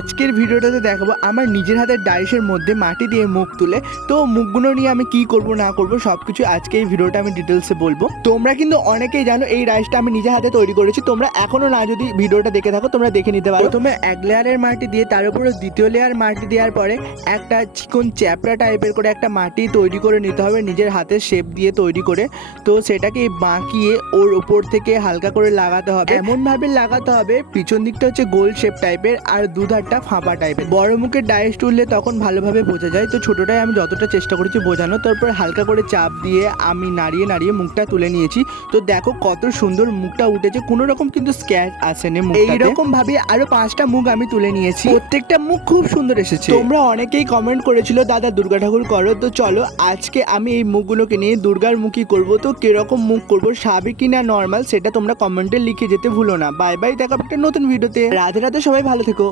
আজকের ভিডিওটাতে দেখাবো আমার নিজের হাতের ডাইসের মধ্যে মাটি দিয়ে মুখ তুলে। তো মুখগুলো নিয়ে আমি কি করব না করব সবকিছু আজকে এই ভিডিওটা আমি ডিটেলসে বলবো। তোমরা কিন্তু অনেকেই জানো এই রাইসটা আমি নিজের হাতে তৈরি করেছি। তোমরা এখনো না যদি ভিডিওটা দেখে থাকো তোমরা দেখে নিতে পারো। প্রথমে এক লেয়ারের মাটি দিয়ে তার উপরে দ্বিতীয় লেয়ার মাটি দেওয়ার পরে একটা চিকন চ্যাপড়া টাইপের করে একটা মাটি তৈরি করে নিতে হবে নিজের হাতের শেপ দিয়ে তৈরি করে। তো সেটাকে বাঁকিয়ে ওর উপর থেকে হালকা করে লাগাতে হবে, এমন ভাবে লাগাতে হবে পিছন দিকটা হচ্ছে গোল শেপ টাইপের আর দুধারটা ফাঁপা টাইপের। বড় মুখের ডাইস তুললে তখন ভালোভাবে বোঝা যায়, তো ছোটটাই আমি যতটা চেষ্টা করেছি বোঝানো। তারপর হালকা করে চাপ দিয়ে আমি নাড়িয়ে নাড়িয়ে মুখটা তুলে নিয়েছি। তো দেখো কত সুন্দর মুখটা উঠেছে, কোনো রকম কিন্তু স্ক্র্যাচ আসেনি মুখটাতে। এইরকম ভাবে আরো 5টা মুখ আমি তুলে নিয়েছি, প্রত্যেকটা মুখ খুব সুন্দর এসেছে। তোমরা অনেকেই কমেন্ট করেছিল দাদা দুর্গা ঠাকুর করো, তো চলো আজকে আমি এই মুখগুলোকে নিয়ে দুর্গার মুখই করবো। তো কিরকম মুখ করবো, স্বাভাবিক কিনা নর্মাল, সেটা তোমরা কমেন্টে লিখে যেতে ভুলো না। বাই বাই, দেখা হবে একটা নতুন ভিডিওতে। রাধে রাধে, সবাই ভালো থেকো।